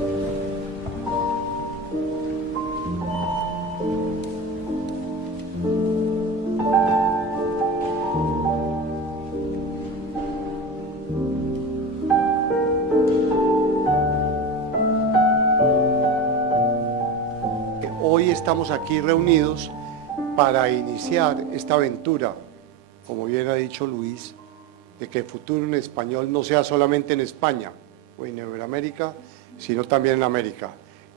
Hoy estamos aquí reunidos para iniciar esta aventura, como bien ha dicho Luis, de que Futuro en Español no sea solamente en España o en Iberoamérica, sino también en América.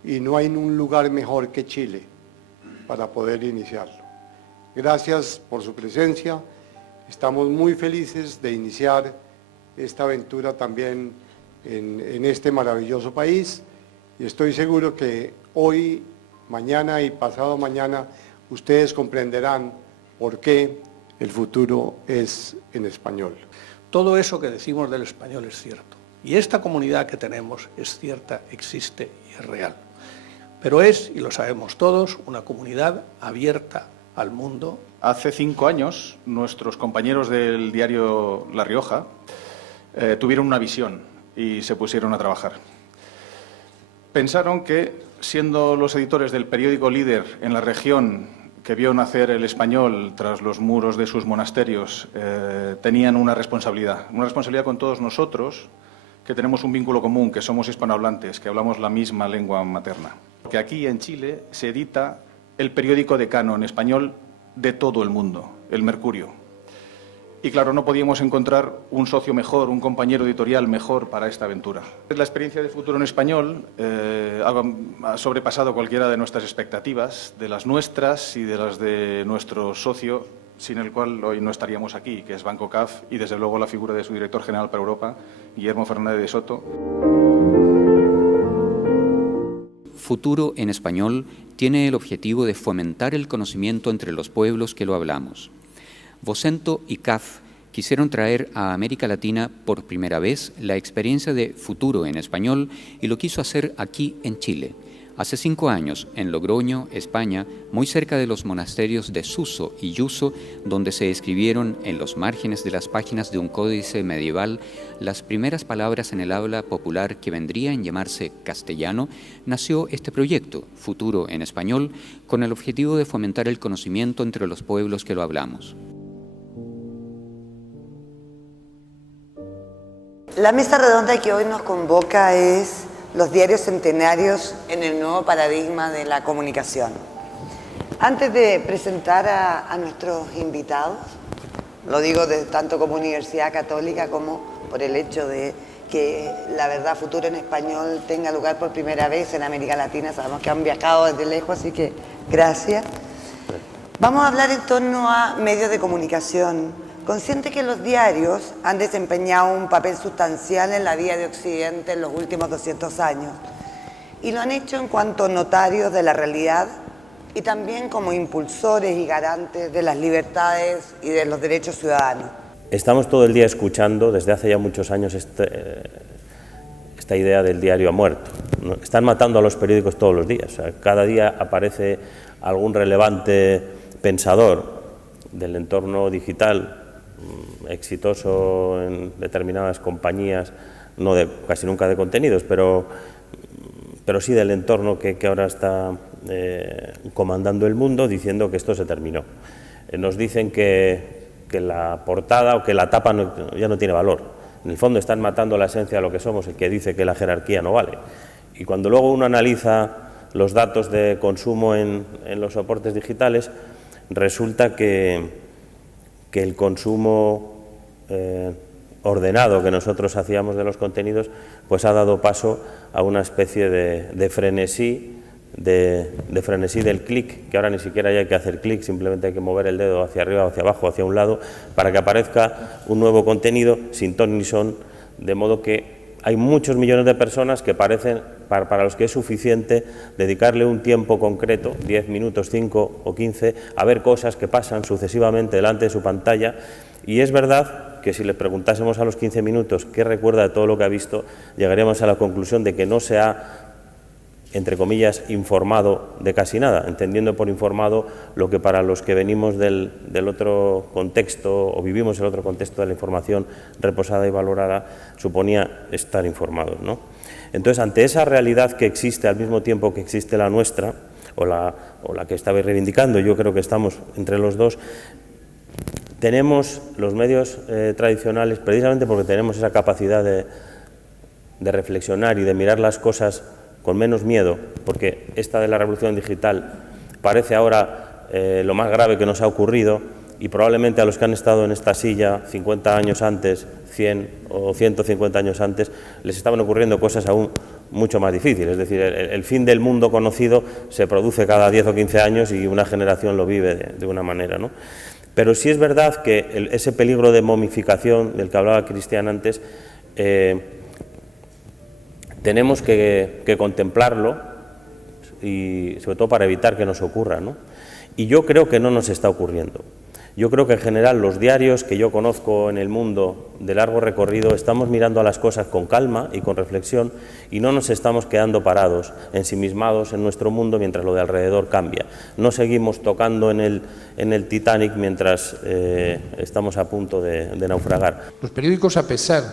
Y no hay un lugar mejor que Chile para poder iniciarlo. Gracias por su presencia. Estamos muy felices de iniciar esta aventura también en este maravilloso país. Y estoy seguro que hoy, mañana y pasado mañana, ustedes comprenderán por qué el futuro es en español. Todo eso que decimos del español es cierto. Y esta comunidad que tenemos es cierta, existe y es real. Pero es, y lo sabemos todos, una comunidad abierta al mundo. Hace 5 años, nuestros compañeros del diario La Rioja tuvieron una visión y se pusieron a trabajar. Pensaron que, siendo los editores del periódico líder en la región que vio nacer el español tras los muros de sus monasterios, tenían una responsabilidad con todos nosotros, que tenemos un vínculo común, que somos hispanohablantes, que hablamos la misma lengua materna. Que aquí en Chile se edita el periódico decano en español de todo el mundo, El Mercurio. Y claro, no podíamos encontrar un socio mejor, un compañero editorial mejor para esta aventura. La experiencia de Futuro en Español ha sobrepasado cualquiera de nuestras expectativas, de las nuestras y de las de nuestro socio, sin el cual hoy no estaríamos aquí, que es Banco CAF, y desde luego la figura de su director general para Europa, Guillermo Fernández de Soto. Futuro en Español tiene el objetivo de fomentar el conocimiento entre los pueblos que lo hablamos. Vocento y CAF quisieron traer a América Latina por primera vez la experiencia de Futuro en Español y lo quiso hacer aquí en Chile. Hace 5 años, en Logroño, España, muy cerca de los monasterios de Suso y Yuso, donde se escribieron en los márgenes de las páginas de un códice medieval las primeras palabras en el habla popular que vendría en llamarse castellano, nació este proyecto, Futuro en Español, con el objetivo de fomentar el conocimiento entre los pueblos que lo hablamos. La mesa redonda que hoy nos convoca es los diarios centenarios en el nuevo paradigma de la comunicación. Antes de presentar a nuestros invitados, lo digo tanto como Universidad Católica como por el hecho de que la verdad Futuro en Español tenga lugar por primera vez en América Latina. Sabemos que han viajado desde lejos, así que gracias. Vamos a hablar en torno a medios de comunicación. Consciente que los diarios han desempeñado un papel sustancial en la vida de Occidente en los últimos 200 años y lo han hecho en cuanto notarios de la realidad y también como impulsores y garantes de las libertades y de los derechos ciudadanos. Estamos todo el día escuchando desde hace ya muchos años esta idea del diario ha muerto. Están matando a los periódicos todos los días. O sea, cada día aparece algún relevante pensador del entorno digital exitoso en determinadas compañías, no casi nunca de contenidos, pero sí del entorno que ahora está comandando el mundo, diciendo que esto se terminó. Nos dicen que la portada o que la tapa ya no tiene valor. En el fondo están matando la esencia de lo que somos, el que dice que la jerarquía no vale. Y cuando luego uno analiza los datos de consumo en los soportes digitales, resulta que el consumo ordenado que nosotros hacíamos de los contenidos, pues ha dado paso a una especie de frenesí, de frenesí del clic, que ahora ni siquiera hay que hacer clic, simplemente hay que mover el dedo hacia arriba, hacia abajo, hacia un lado, para que aparezca un nuevo contenido sin ton ni son, de modo que hay muchos millones de personas que parecen, para los que es suficiente dedicarle un tiempo concreto, 10 minutos, 5 o 15, a ver cosas que pasan sucesivamente delante de su pantalla. Y es verdad que si le preguntásemos a los 15 minutos qué recuerda de todo lo que ha visto, llegaríamos a la conclusión de que no se ha, entre comillas, informado de casi nada, entendiendo por informado lo que para los que venimos del otro contexto o vivimos el otro contexto de la información reposada y valorada suponía estar informados, ¿no? Entonces, ante esa realidad que existe al mismo tiempo que existe la nuestra, o la que estabais reivindicando, yo creo que estamos entre los dos, tenemos los medios tradicionales, precisamente porque tenemos esa capacidad de reflexionar y de mirar las cosas con menos miedo, porque esta de la revolución digital parece ahora lo más grave que nos ha ocurrido, y probablemente a los que han estado en esta silla 50 años antes, 100 o 150 años antes, les estaban ocurriendo cosas aún mucho más difíciles. Es decir, el fin del mundo conocido se produce cada 10 o 15 años y una generación lo vive de una manera, ¿no? Pero sí es verdad que ese peligro de momificación del que hablaba Cristian antes, tenemos que contemplarlo, y sobre todo para evitar que nos ocurra, ¿no? Y yo creo que no nos está ocurriendo. Yo creo que en general los diarios que yo conozco en el mundo de largo recorrido estamos mirando a las cosas con calma y con reflexión, y no nos estamos quedando parados, ensimismados en nuestro mundo mientras lo de alrededor cambia. No seguimos tocando en el Titanic mientras estamos a punto de naufragar. Los periódicos, a pesar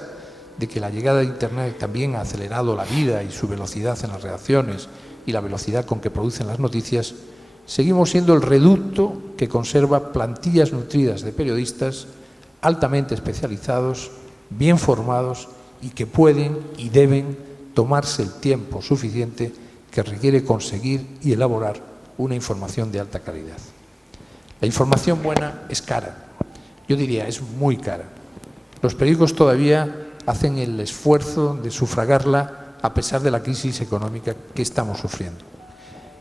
de que la llegada de Internet también ha acelerado la vida y su velocidad en las redacciones y la velocidad con que producen las noticias, seguimos siendo el reducto que conserva plantillas nutridas de periodistas altamente especializados, bien formados y que pueden y deben tomarse el tiempo suficiente que requiere conseguir y elaborar una información de alta calidad. La información buena es cara, yo diría es muy cara. Los periódicos todavía hacen el esfuerzo de sufragarla a pesar de la crisis económica que estamos sufriendo.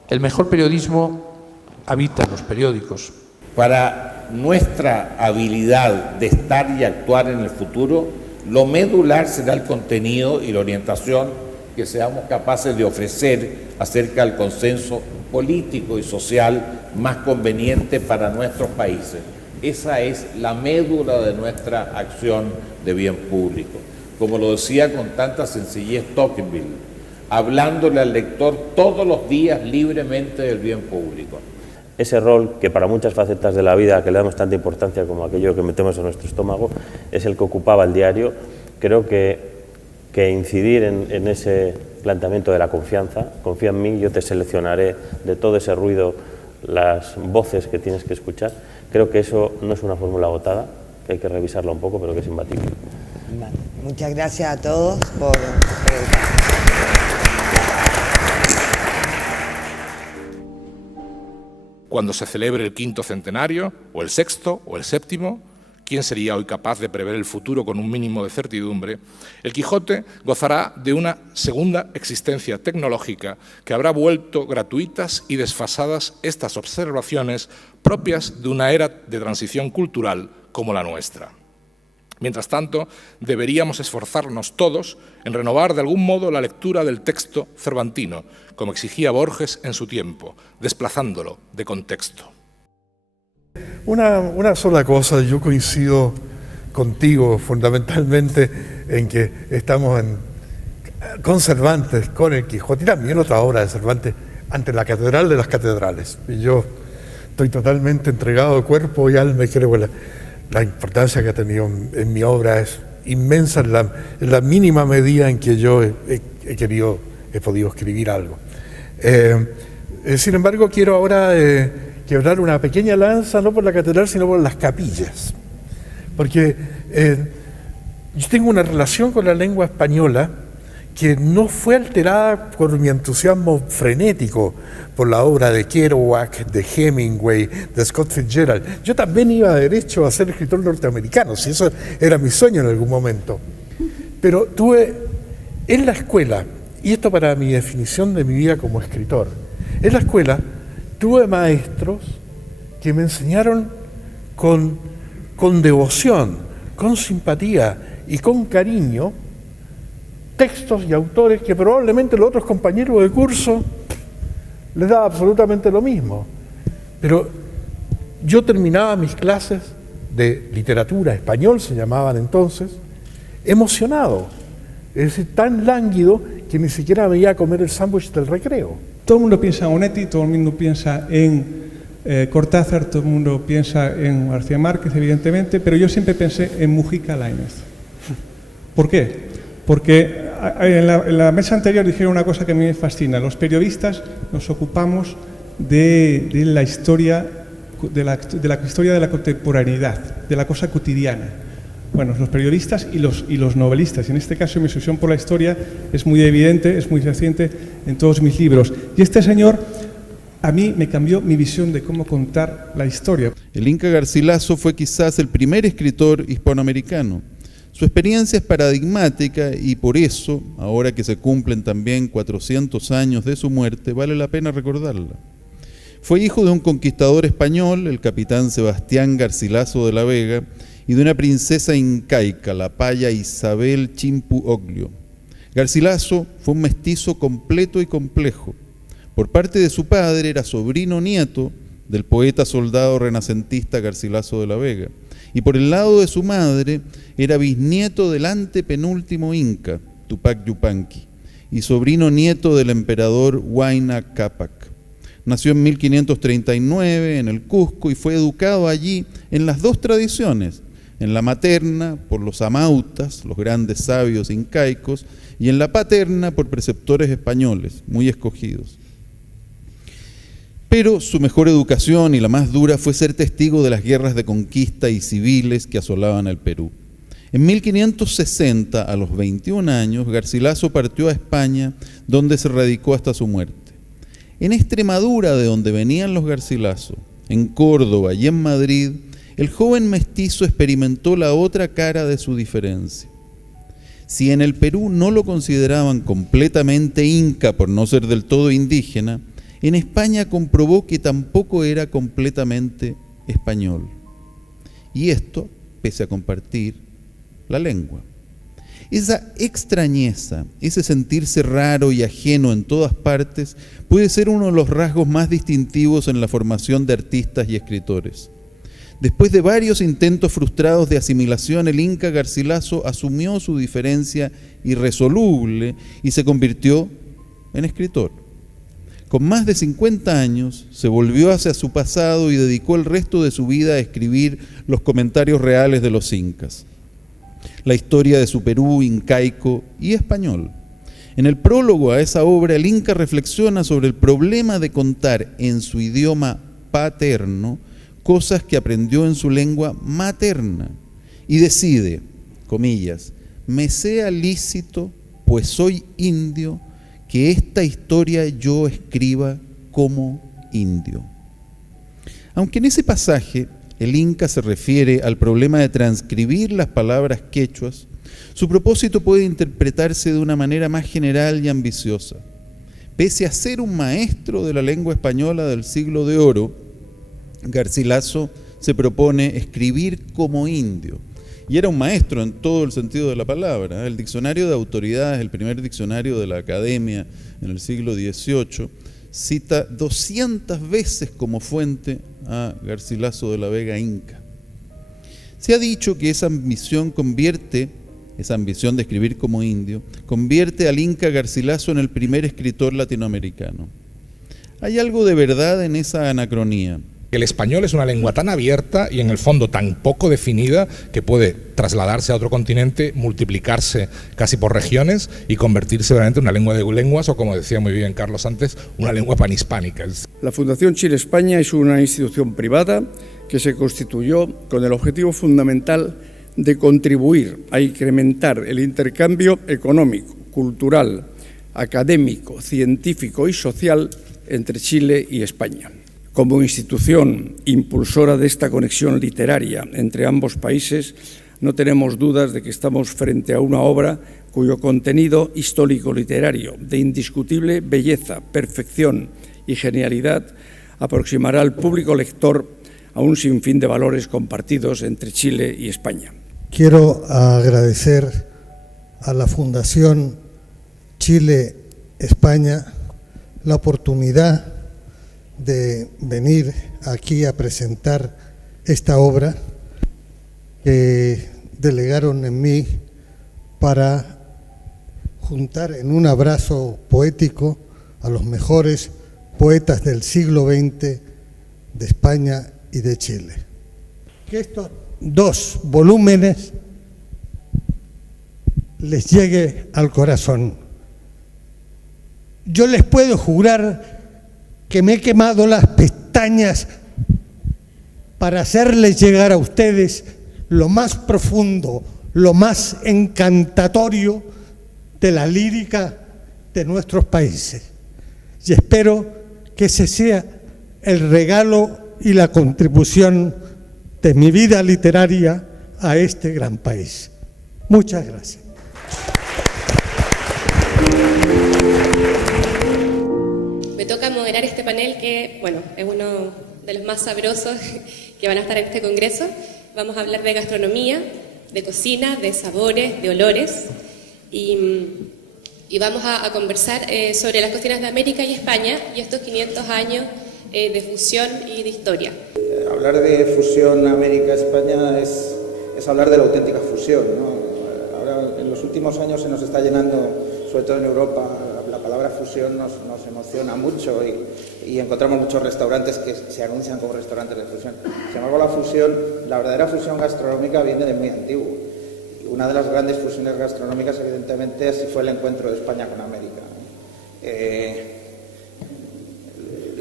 El mejor periodismo habita en los periódicos. Para nuestra habilidad de estar y actuar en el futuro, lo medular será el contenido y la orientación que seamos capaces de ofrecer acerca del consenso político y social más conveniente para nuestros países. Esa es la médula de nuestra acción de bien público. Como lo decía con tanta sencillez Tocqueville, hablándole al lector todos los días libremente del bien público. Ese rol que para muchas facetas de la vida que le damos tanta importancia como aquello que metemos en nuestro estómago es el que ocupaba el diario. Creo que incidir en ese planteamiento de la confianza, confía en mí, yo te seleccionaré de todo ese ruido las voces que tienes que escuchar, creo que eso no es una fórmula agotada, que hay que revisarla un poco, pero que es imbatible. Muchas gracias a todos por Cuando se celebre el 5º centenario, o el 6º, o el 7º, ¿quién sería hoy capaz de prever el futuro con un mínimo de certidumbre? El Quijote gozará de una segunda existencia tecnológica que habrá vuelto gratuitas y desfasadas estas observaciones propias de una era de transición cultural como la nuestra. Mientras tanto, deberíamos esforzarnos todos en renovar de algún modo la lectura del texto cervantino, como exigía Borges en su tiempo, desplazándolo de contexto. Una sola cosa, yo coincido contigo fundamentalmente en que estamos con Cervantes, con el Quijote, y también otra obra de Cervantes, ante la catedral de las catedrales. Y yo estoy totalmente entregado de cuerpo y alma, y creo que la importancia que ha tenido en mi obra es inmensa en la mínima medida en que yo he podido escribir algo. Sin embargo, quiero ahora quebrar una pequeña lanza, no por la catedral, sino por las capillas. Porque yo tengo una relación con la lengua española que no fue alterada por mi entusiasmo frenético por la obra de Kerouac, de Hemingway, de Scott Fitzgerald. Yo también iba derecho a ser escritor norteamericano, si eso era mi sueño en algún momento. Pero tuve en la escuela, y esto para mi definición de mi vida como escritor, en la escuela tuve maestros que me enseñaron con devoción, con simpatía y con cariño textos y autores que probablemente los otros compañeros de curso les daba absolutamente lo mismo. Pero yo terminaba mis clases de literatura, español se llamaban entonces, emocionado, es decir, tan lánguido que ni siquiera me iba a comer el sándwich del recreo. Todo el mundo piensa en Onetti, todo el mundo piensa en Cortázar, todo el mundo piensa en García Márquez, evidentemente, pero yo siempre pensé en Mujica Lainez. ¿Por qué? Porque en la mesa anterior dijeron una cosa que a mí me fascina. Los periodistas nos ocupamos de la historia de la historia de la contemporaneidad, de la cosa cotidiana. Bueno, los periodistas y los novelistas. En este caso, mi obsesión por la historia es muy evidente, es muy reciente en todos mis libros. Y este señor a mí me cambió mi visión de cómo contar la historia. El Inca Garcilaso fue quizás el primer escritor hispanoamericano. Su experiencia es paradigmática y por eso, ahora que se cumplen también 400 años de su muerte, vale la pena recordarla. Fue hijo de un conquistador español, el capitán Sebastián Garcilaso de la Vega, y de una princesa incaica, la paya Isabel Chimpu Oglio. Garcilaso fue un mestizo completo y complejo. Por parte de su padre era sobrino nieto del poeta soldado renacentista Garcilaso de la Vega, y por el lado de su madre era bisnieto del antepenúltimo inca, Tupac Yupanqui, y sobrino nieto del emperador Huayna Cápac. Nació en 1539 en el Cusco y fue educado allí en las dos tradiciones, en la materna por los amautas, los grandes sabios incaicos, y en la paterna por preceptores españoles, muy escogidos. Pero su mejor educación y la más dura fue ser testigo de las guerras de conquista y civiles que asolaban el Perú. En 1560, a los 21 años, Garcilaso partió a España, donde se radicó hasta su muerte. En Extremadura, de donde venían los Garcilaso, en Córdoba y en Madrid, el joven mestizo experimentó la otra cara de su diferencia. Si en el Perú no lo consideraban completamente inca por no ser del todo indígena, en España comprobó que tampoco era completamente español. Y esto, pese a compartir la lengua. Esa extrañeza, ese sentirse raro y ajeno en todas partes, puede ser uno de los rasgos más distintivos en la formación de artistas y escritores. Después de varios intentos frustrados de asimilación, el Inca Garcilaso asumió su diferencia irresoluble y se convirtió en escritor. Con más de 50 años, se volvió hacia su pasado y dedicó el resto de su vida a escribir los comentarios reales de los incas, la historia de su Perú incaico y español. En el prólogo a esa obra, el Inca reflexiona sobre el problema de contar en su idioma paterno cosas que aprendió en su lengua materna y decide, comillas, me sea lícito, pues soy indio, que esta historia yo escriba como indio. Aunque en ese pasaje el Inca se refiere al problema de transcribir las palabras quechuas, su propósito puede interpretarse de una manera más general y ambiciosa. Pese a ser un maestro de la lengua española del siglo de oro, Garcilaso se propone escribir como indio. Y era un maestro en todo el sentido de la palabra. El diccionario de autoridades, el primer diccionario de la academia en el siglo XVIII, cita 200 veces como fuente a Garcilaso de la Vega Inca. Se ha dicho que esa ambición de escribir como indio, convierte al Inca Garcilaso en el primer escritor latinoamericano. Hay algo de verdad en esa anacronía. El español es una lengua tan abierta y en el fondo tan poco definida que puede trasladarse a otro continente, multiplicarse casi por regiones y convertirse realmente en una lengua de lenguas o, como decía muy bien Carlos antes, una lengua panhispánica. La Fundación Chile-España es una institución privada que se constituyó con el objetivo fundamental de contribuir a incrementar el intercambio económico, cultural, académico, científico y social entre Chile y España. Como institución impulsora de esta conexión literaria entre ambos países, no tenemos dudas de que estamos frente a una obra cuyo contenido histórico-literario, de indiscutible belleza, perfección y genialidad, aproximará al público lector a un sinfín de valores compartidos entre Chile y España. Quiero agradecer a la Fundación Chile-España la oportunidad de venir aquí a presentar esta obra que delegaron en mí para juntar en un abrazo poético a los mejores poetas del siglo XX de España y de Chile. Que estos dos volúmenes les llegue al corazón. Yo les puedo jurar que me he quemado las pestañas para hacerles llegar a ustedes lo más profundo, lo más encantatorio de la lírica de nuestros países. Y espero que ese sea el regalo y la contribución de mi vida literaria a este gran país. Muchas gracias. Me toca moderar este panel que, bueno, es uno de los más sabrosos que van a estar en este congreso. Vamos a hablar de gastronomía, de cocina, de sabores, de olores y vamos a conversar sobre las cocinas de América y España y estos 500 años de fusión y de historia. Hablar de fusión América-España es hablar de la auténtica fusión, ¿no? Ahora, en los últimos años se nos está llenando, sobre todo en Europa, la palabra fusión nos emociona mucho y encontramos muchos restaurantes que se anuncian como restaurantes de fusión. Sin embargo, la verdadera fusión gastronómica viene de muy antiguo. Una de las grandes fusiones gastronómicas, evidentemente, así fue el encuentro de España con América.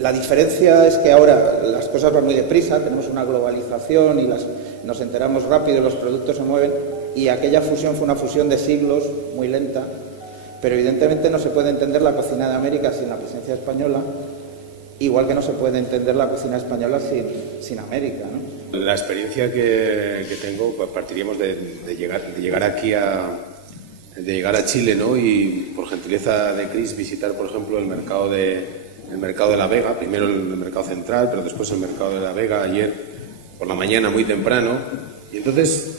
La diferencia es que ahora las cosas van muy deprisa, tenemos una globalización y nos enteramos rápido, los productos se mueven, y aquella fusión fue una fusión de siglos, muy lenta, pero evidentemente no se puede entender la cocina de América sin la presencia española, igual que no se puede entender la cocina española sin América, ¿no? La experiencia que tengo, pues partiríamos de llegar aquí de llegar a Chile, ¿no? Y por gentileza de Chris visitar, por ejemplo, el mercado de La Vega, primero el mercado central, pero después el mercado de La Vega ayer por la mañana muy temprano. Y entonces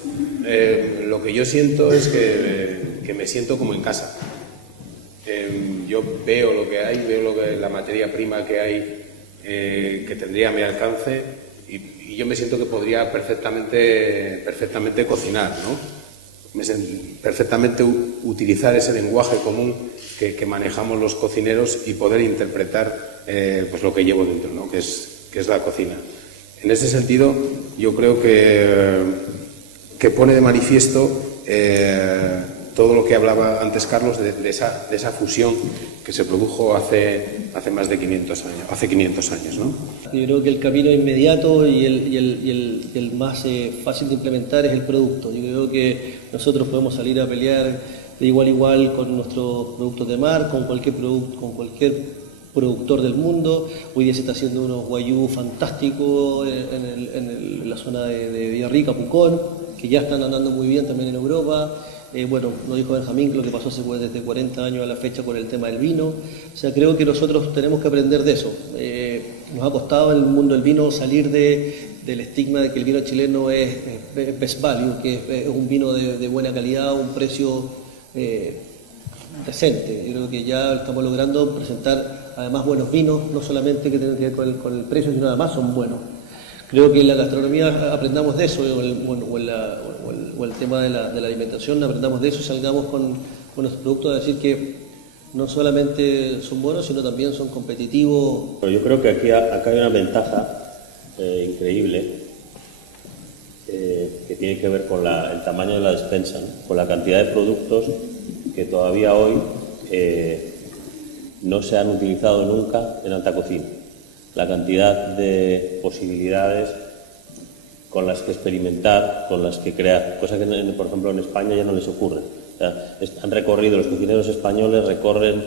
lo que yo siento es que me siento como en casa. Yo veo lo que hay, veo la materia prima que hay, que tendría a mi alcance, y yo me siento que podría perfectamente cocinar, ¿no? Perfectamente utilizar ese lenguaje común que manejamos los cocineros y poder interpretar pues lo que llevo dentro, ¿no? que es la cocina. En ese sentido, yo creo que pone de manifiesto todo lo que hablaba antes Carlos de esa fusión que se produjo hace más de 500 años, hace 500 años, ¿no? Yo creo que el camino inmediato y el más fácil de implementar es el producto. Yo creo que nosotros podemos salir a pelear de igual a igual con nuestros productos de mar, con cualquier productor del mundo. Hoy día se está haciendo unos guayú fantásticos en la zona de Villarrica, Pucón, que ya están andando muy bien también en Europa. Bueno, nos dijo Benjamín lo que pasó hace desde 40 años a la fecha con el tema del vino. O sea, creo que nosotros tenemos que aprender de eso. Nos ha costado en el mundo del vino salir del estigma de que el vino chileno es best value, que es un vino de buena calidad, un precio decente. Yo creo que ya estamos logrando presentar además buenos vinos, no solamente que tienen que ver con el precio, sino además son buenos. Creo que en la gastronomía aprendamos de eso, o el tema de la alimentación, aprendamos de eso y salgamos con nuestros productos a decir que no solamente son buenos, sino también son competitivos. Pero yo creo que acá hay una ventaja increíble que tiene que ver con el tamaño de la despensa, ¿no? Con la cantidad de productos que todavía hoy no se han utilizado nunca en alta cocina. La cantidad de posibilidades con las que experimentar, con las que crear, cosa que por ejemplo en España ya no les ocurre. O sea, han recorrido, los cocineros españoles recorren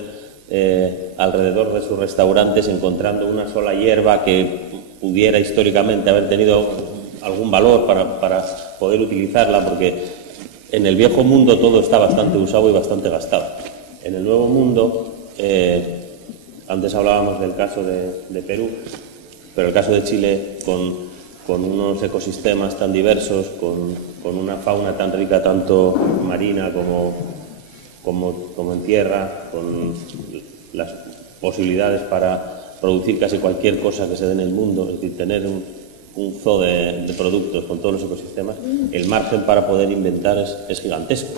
alrededor de sus restaurantes encontrando una sola hierba que pudiera históricamente haber tenido algún valor para poder utilizarla, porque en el viejo mundo todo está bastante usado y bastante gastado. En el nuevo mundo, antes hablábamos del caso de Perú, pero el caso de Chile, con unos ecosistemas tan diversos, con una fauna tan rica, tanto marina como en tierra, con las posibilidades para producir casi cualquier cosa que se dé en el mundo, es decir, tener un zoo de productos con todos los ecosistemas, el margen para poder inventar es gigantesco.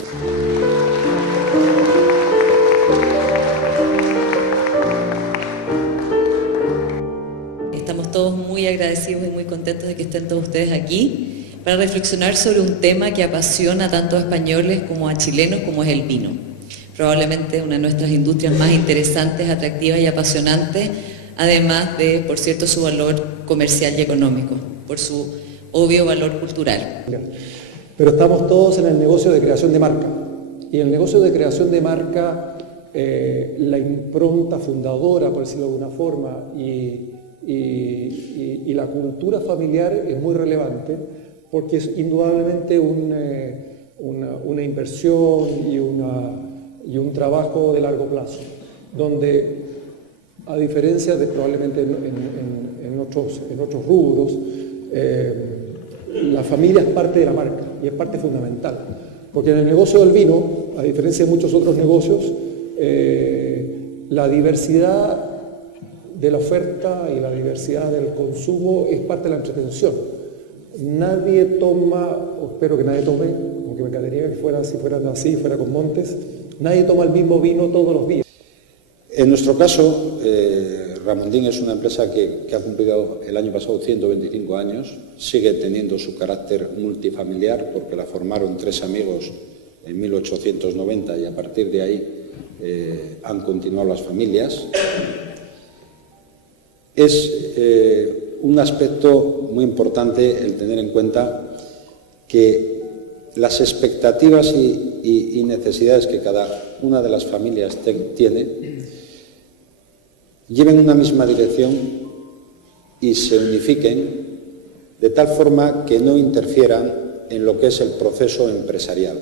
Estamos todos muy agradecidos y muy contentos de que estén todos ustedes aquí. para reflexionar sobre un tema que apasiona tanto a españoles como a chilenos, como es el vino. Probablemente una de nuestras industrias más interesantes, atractivas y apasionantes, además de, por cierto, su valor comercial y económico, por su obvio valor cultural. Pero estamos todos en el negocio de creación de marca. Y el negocio de creación de marca, la impronta fundadora, por decirlo de alguna forma, y la cultura familiar es muy relevante, porque es indudablemente una inversión y un trabajo de largo plazo, donde, a diferencia de probablemente en otros rubros, la familia es parte de la marca y es parte fundamental. Porque en el negocio del vino, a diferencia de muchos otros negocios, la diversidad de la oferta y la diversidad del consumo es parte de la entretención. Nadie toma, o espero que nadie tome, aunque me encantaría que fueran así, fuera con Montes, nadie toma el mismo vino todos los días. En nuestro caso, Ramondín es una empresa que ha cumplido el año pasado 125 años, sigue teniendo su carácter multifamiliar porque la formaron 3 amigos en 1890 y a partir de ahí han continuado las familias. Es un aspecto muy importante el tener en cuenta que las expectativas y necesidades que cada una de las familias tiene lleven una misma dirección y se unifiquen de tal forma que no interfieran en lo que es el proceso empresarial.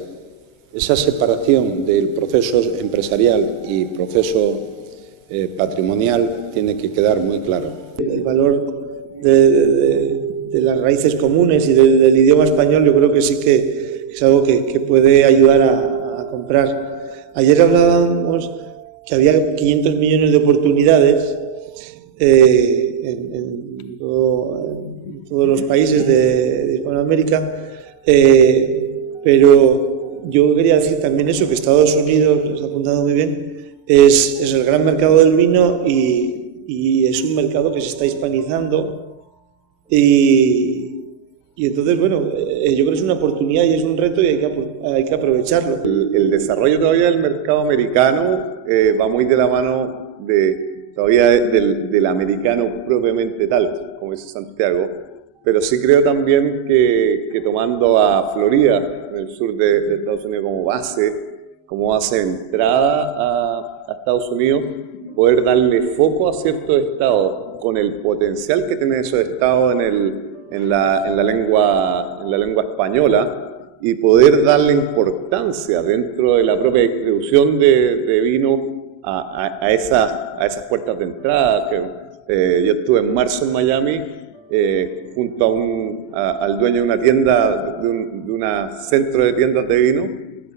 Esa separación del proceso empresarial y proceso patrimonial tiene que quedar muy claro. El valor de las raíces comunes y del idioma español yo creo que sí que es algo que puede ayudar a comprar. Ayer hablábamos que había 500 millones de oportunidades en todos los países de Hispanoamérica, pero yo quería decir también eso, que Estados Unidos, lo has apuntado muy bien, es el gran mercado del vino y es un mercado que se está hispanizando y entonces, bueno, yo creo que es una oportunidad y es un reto y hay que aprovecharlo. El desarrollo todavía del mercado americano va muy de la mano del americano propiamente tal, como dice Santiago, pero sí creo también que tomando a Florida, en el sur de Estados Unidos, como base de entrada a Estados Unidos, poder darle foco a ciertos estados con el potencial que tienen esos estados en la lengua española y poder darle importancia dentro de la propia distribución de vino a esas puertas de entrada. Yo estuve en marzo en Miami junto al dueño de una tienda, de un centro de tiendas de vino,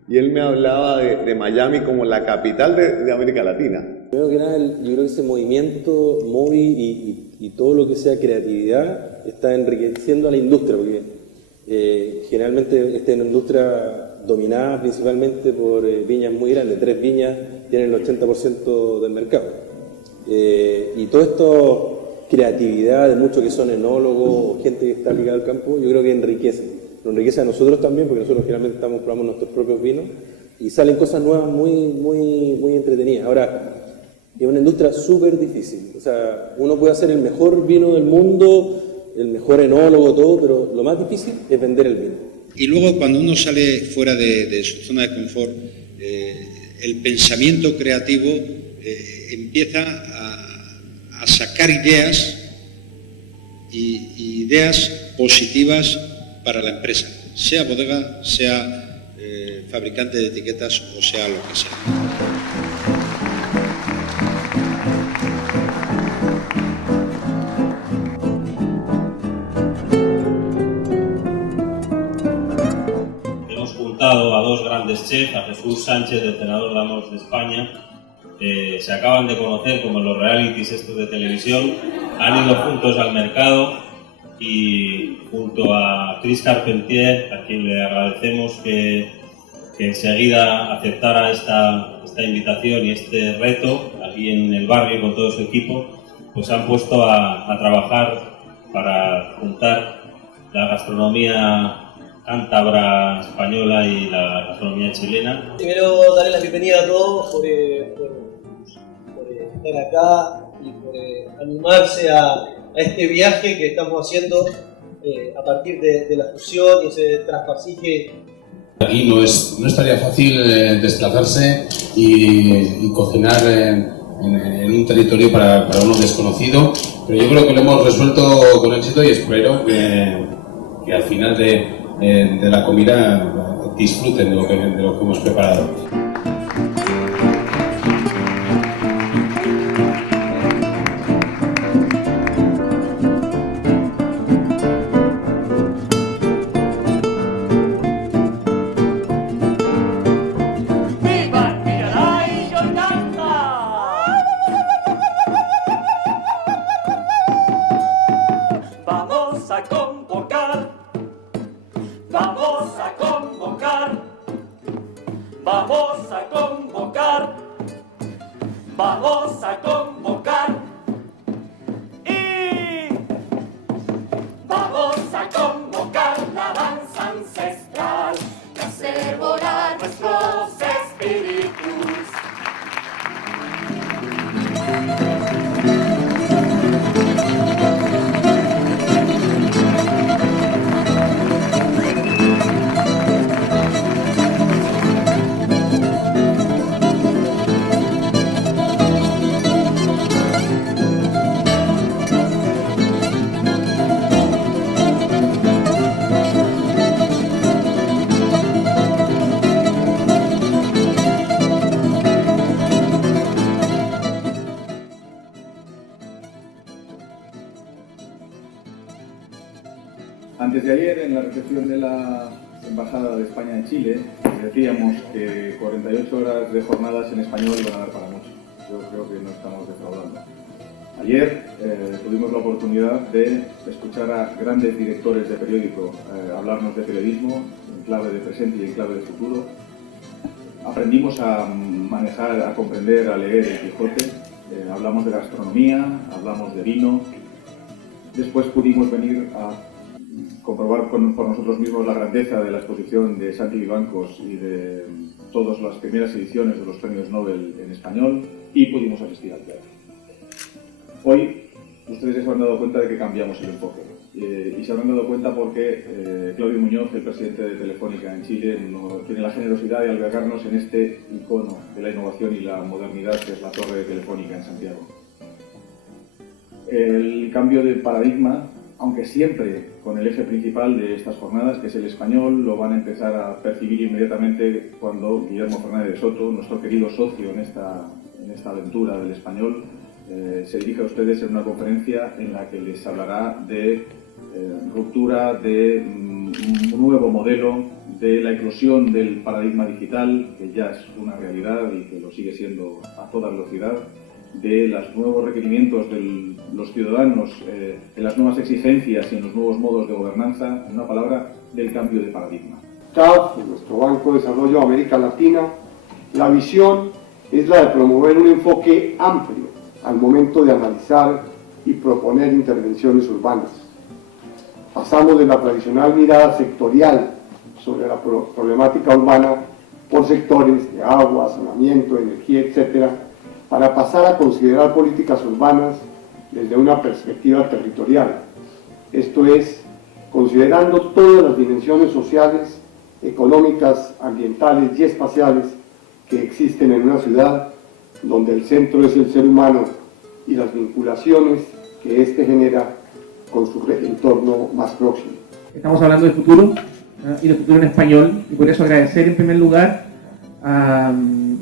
y él me hablaba de Miami como la capital de América Latina. Primero que nada, yo creo que ese movimiento móvil y todo lo que sea creatividad está enriqueciendo a la industria, porque generalmente esta es una industria dominada principalmente por viñas muy grandes, 3 viñas tienen el 80% del mercado. Y todo esto, creatividad de muchos que son enólogos o gente que está ligada al campo, yo creo que enriquece. Nos enriquece a nosotros también, porque nosotros generalmente probamos nuestros propios vinos y salen cosas nuevas muy entretenidas. Ahora, es una industria súper difícil. O sea, uno puede hacer el mejor vino del mundo, el mejor enólogo, todo, pero lo más difícil es vender el vino. Y luego, cuando uno sale fuera de su zona de confort, el pensamiento creativo empieza a sacar ideas y ideas positivas para la empresa, sea bodega, sea fabricante de etiquetas o sea lo que sea. Hemos juntado a 2 grandes chefs, a Jesús Sánchez del Tenedor Damos de España, que se acaban de conocer como en los realities estos de televisión, han ido juntos al mercado y junto a Chris Carpentier, a quien le agradecemos que enseguida aceptara esta invitación y este reto aquí en el barrio con todo su equipo, pues han puesto a trabajar para juntar la gastronomía cántabra española y la gastronomía chilena. Primero darle la bienvenida a todos por estar acá y por animarse a este viaje que estamos haciendo a partir de la fusión y ese traspasique. Aquí no es tarea fácil desplazarse y cocinar en un territorio para uno desconocido, pero yo creo que lo hemos resuelto con éxito y espero que al final de la comida disfruten de lo que hemos preparado. Antes de ayer, en la recepción de la Embajada de España en Chile, decíamos que 48 horas de jornadas en español iban a dar para mucho. Yo creo que no estamos defraudando. Ayer tuvimos la oportunidad de escuchar a grandes directores de periódico hablarnos de periodismo en clave de presente y en clave de futuro. Aprendimos a manejar, a comprender, a leer el Quijote. Hablamos de gastronomía, hablamos de vino. Después pudimos venir a comprobar por nosotros mismos la grandeza de la exposición de Santi Vivancos y de todas las primeras ediciones de los premios Nobel en español, y pudimos asistir al teatro. Hoy ustedes ya se han dado cuenta de que cambiamos el enfoque y se habrán dado cuenta porque Claudio Muñoz, el presidente de Telefónica en Chile, tiene la generosidad de albergarnos en este icono de la innovación y la modernidad que es la Torre de Telefónica en Santiago. El cambio de paradigma, aunque siempre con el eje principal de estas jornadas, que es el español, lo van a empezar a percibir inmediatamente cuando Guillermo Fernández de Soto, nuestro querido socio en esta aventura del español, se dirige a ustedes en una conferencia en la que les hablará de ruptura, de un nuevo modelo, de la eclosión del paradigma digital, que ya es una realidad y que lo sigue siendo a toda velocidad, de los nuevos requerimientos de los ciudadanos, de las nuevas exigencias y en los nuevos modos de gobernanza, en una palabra, del cambio de paradigma. CAF, nuestro Banco de Desarrollo de América Latina, la visión es la de promover un enfoque amplio al momento de analizar y proponer intervenciones urbanas. Pasamos de la tradicional mirada sectorial sobre la problemática urbana por sectores de agua, saneamiento, energía, etc., para pasar a considerar políticas urbanas desde una perspectiva territorial. Esto es, considerando todas las dimensiones sociales, económicas, ambientales y espaciales que existen en una ciudad, donde el centro es el ser humano y las vinculaciones que éste genera con su entorno más próximo. Estamos hablando de futuro y de futuro en español, y por eso agradecer en primer lugar a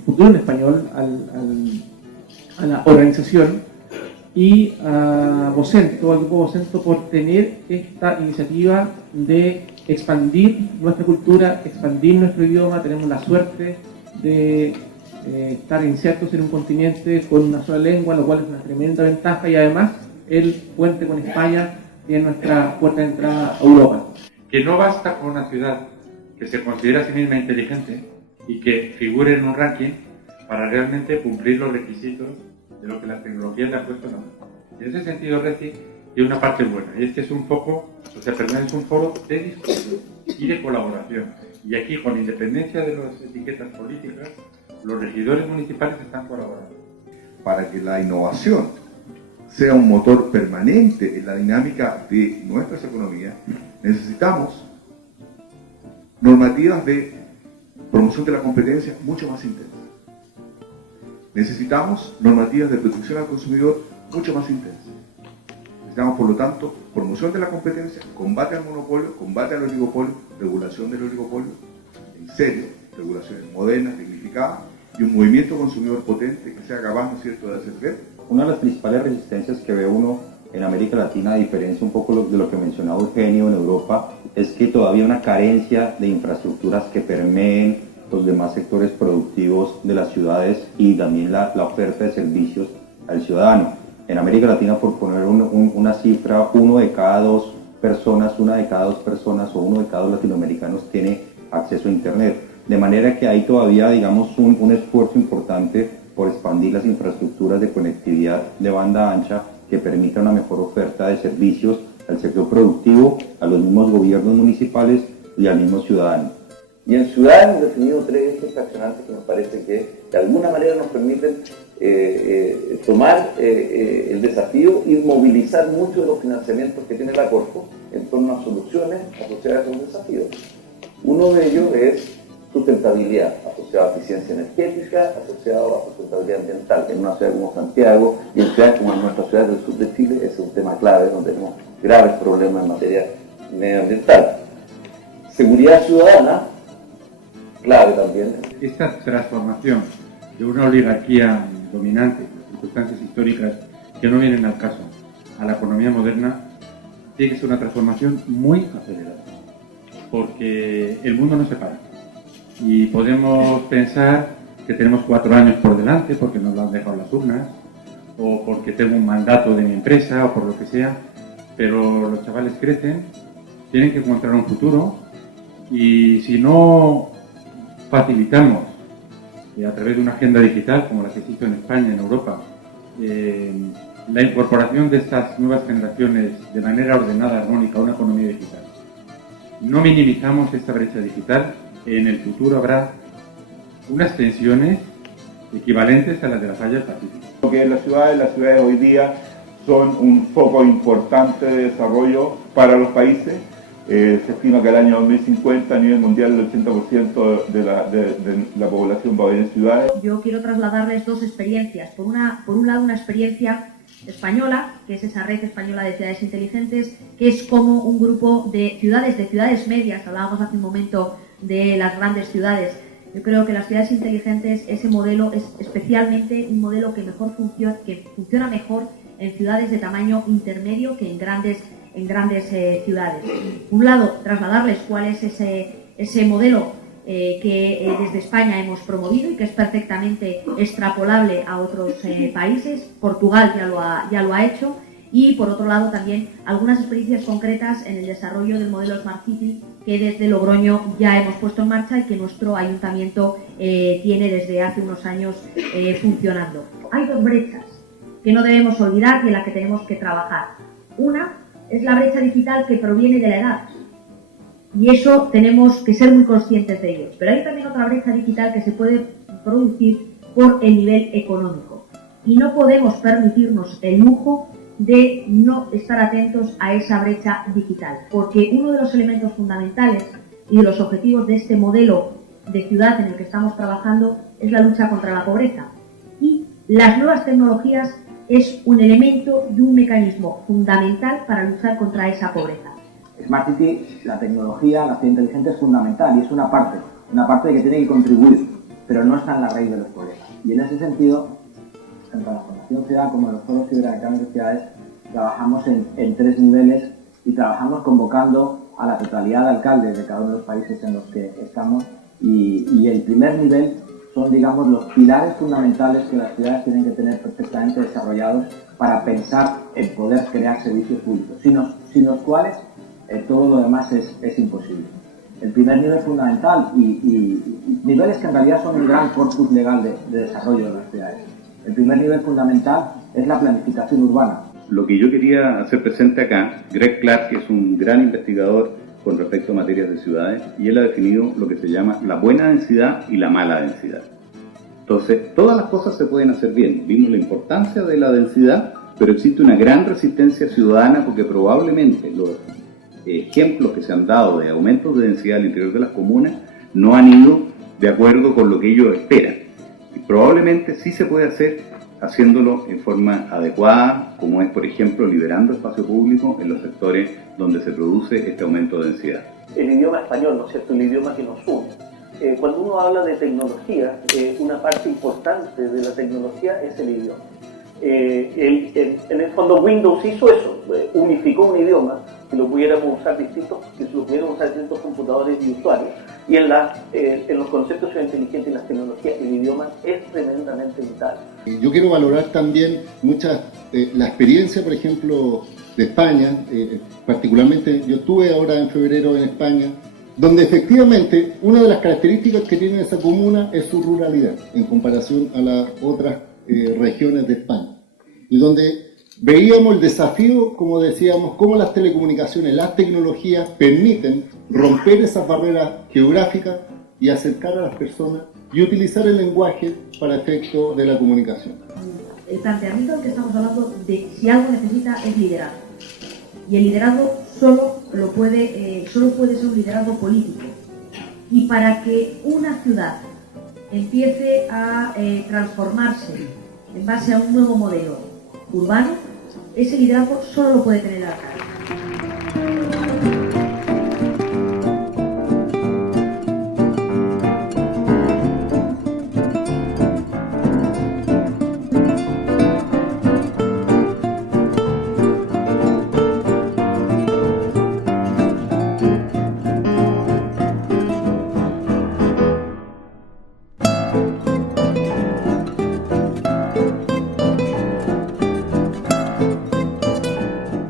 Futuro en Español, a la organización y a Vocento, al grupo Vocento, por tener esta iniciativa de expandir nuestra cultura, expandir nuestro idioma. Tenemos la suerte de estar insertos en un continente con una sola lengua, lo cual es una tremenda ventaja, y además el puente con España es nuestra puerta de entrada a Europa. Que no basta con una ciudad que se considera a sí misma inteligente y que figure en un ranking para realmente cumplir los requisitos de lo que la tecnología le ha puesto en la mano. En ese sentido, Reci, tiene una parte buena, y es que es un poco, o sea, perdón, es un foro de discusión y de colaboración. Y aquí, con independencia de las etiquetas políticas, los regidores municipales están colaborando. Para que la innovación sea un motor permanente en la dinámica de nuestras economías, necesitamos normativas de promoción de la competencia mucho más intensas. Necesitamos normativas de protección al consumidor mucho más intensas. Necesitamos, por lo tanto, promoción de la competencia, combate al monopolio, combate al oligopolio, regulación del oligopolio, en serio, regulaciones modernas, dignificadas, y un movimiento consumidor potente que sea capaz, ¿no es cierto?, de hacer ver. Una de las principales resistencias que ve uno en América Latina, a diferencia un poco de lo que mencionaba Eugenio en Europa, es que todavía hay una carencia de infraestructuras que permeen los demás sectores productivos de las ciudades y también la oferta de servicios al ciudadano. En América Latina, por poner una cifra, una de cada dos personas o uno de cada dos latinoamericanos tiene acceso a Internet. De manera que hay todavía, digamos, un esfuerzo importante por expandir las infraestructuras de conectividad de banda ancha que permita una mejor oferta de servicios al sector productivo, a los mismos gobiernos municipales y al mismo ciudadano. Y en Ciudad hemos definido tres ejes accionantes que nos parece que de alguna manera nos permiten tomar el desafío y movilizar mucho de los financiamientos que tiene la Corfo en torno a soluciones asociadas a esos desafíos. Uno de ellos es sustentabilidad, asociado a eficiencia energética, asociado a sustentabilidad ambiental. En una ciudad como Santiago y en ciudades como en nuestra ciudad del sur de Chile, ese es un tema clave, donde tenemos graves problemas en materia medioambiental. Seguridad ciudadana, clave también. Esta transformación de una oligarquía dominante, circunstancias históricas que no vienen al caso, a la economía moderna, tiene que ser una transformación muy acelerada, porque el mundo no se para. Y podemos pensar que tenemos 4 años por delante porque nos lo han dejado las urnas, o porque tengo un mandato de mi empresa, o por lo que sea, pero los chavales crecen, tienen que encontrar un futuro, y si no facilitamos a través de una agenda digital como la que existe en España, en Europa, la incorporación de estas nuevas generaciones de manera ordenada, armónica, a una economía digital, no minimizamos esta brecha digital, en el futuro habrá unas tensiones equivalentes a las de la falla del Pacífico. Porque las ciudades hoy día son un foco importante de desarrollo para los países. Se estima que al año 2050 a nivel mundial el 80% de la población va a vivir en ciudades. Yo quiero trasladarles dos experiencias. Por un lado, una experiencia española, que es esa red española de ciudades inteligentes, que es como un grupo de ciudades medias. Hablábamos hace un momento de las grandes ciudades. Yo creo que las ciudades inteligentes, ese modelo es especialmente un modelo que funciona mejor en ciudades de tamaño intermedio que en grandes ciudades. Por un lado, trasladarles cuál es ese modelo que desde España hemos promovido y que es perfectamente extrapolable a otros países. Portugal ya lo ha hecho. Y por otro lado también algunas experiencias concretas en el desarrollo del modelo Smart City que desde Logroño ya hemos puesto en marcha y que nuestro ayuntamiento tiene desde hace unos años funcionando. Hay dos brechas que no debemos olvidar y en las que tenemos que trabajar. Una es la brecha digital que proviene de la edad y eso tenemos que ser muy conscientes de ello. Pero hay también otra brecha digital que se puede producir por el nivel económico y no podemos permitirnos el lujo de no estar atentos a esa brecha digital, porque uno de los elementos fundamentales y de los objetivos de este modelo de ciudad en el que estamos trabajando es la lucha contra la pobreza. Y las nuevas tecnologías es un elemento y un mecanismo fundamental para luchar contra esa pobreza. Smart City, la tecnología, la ciudad inteligente es fundamental y es una parte que tiene que contribuir, pero no está en la raíz de los problemas. Y en ese sentido, tanto en la Fundación Ciudad como en los foros ciberacadémicos de ciudades, trabajamos en 3 niveles y trabajamos convocando a la totalidad de alcaldes de cada uno de los países en los que estamos y el primer nivel son, digamos, los pilares fundamentales que las ciudades tienen que tener perfectamente desarrollados para pensar en poder crear servicios públicos, sin los cuales todo lo demás es imposible. El primer nivel fundamental y niveles que en realidad son un gran corpus legal de desarrollo de las ciudades. El primer nivel fundamental es la planificación urbana. lo que yo quería hacer presente acá, Greg Clark, que es un gran investigador con respecto a materias de ciudades, y él ha definido lo que se llama la buena densidad y la mala densidad. Entonces, todas las cosas se pueden hacer bien. Vimos la importancia de la densidad, pero existe una gran resistencia ciudadana porque probablemente los ejemplos que se han dado de aumentos de densidad al interior de las comunas no han ido de acuerdo con lo que ellos esperan. Y probablemente sí se puede hacer haciéndolo en forma adecuada, como es, por ejemplo, liberando espacio público en los sectores donde se produce este aumento de densidad. El idioma español, ¿no es cierto?, el idioma que nos une. Cuando uno habla de tecnología, una parte importante de la tecnología es el idioma. En el fondo Windows hizo eso, unificó un idioma que lo pudiéramos usar distintos computadores y usuarios, y en los conceptos de ciudad inteligente y las tecnologías el idioma es tremendamente vital. Yo quiero valorar también la experiencia, por ejemplo, de España, particularmente yo estuve ahora en febrero en España, donde efectivamente una de las características que tiene esa comuna es su ruralidad en comparación a las otras regiones de España, y donde veíamos el desafío, como decíamos, cómo las telecomunicaciones, las tecnologías permiten romper esas barreras geográficas y acercar a las personas y utilizar el lenguaje para efecto de la comunicación. El planteamiento del que estamos hablando de si algo necesita es liderazgo, y el liderazgo solo puede ser un liderazgo político, y para que una ciudad empiece a transformarse en base a un nuevo modelo urbano, ese liderazgo solo lo puede tener el alcalde.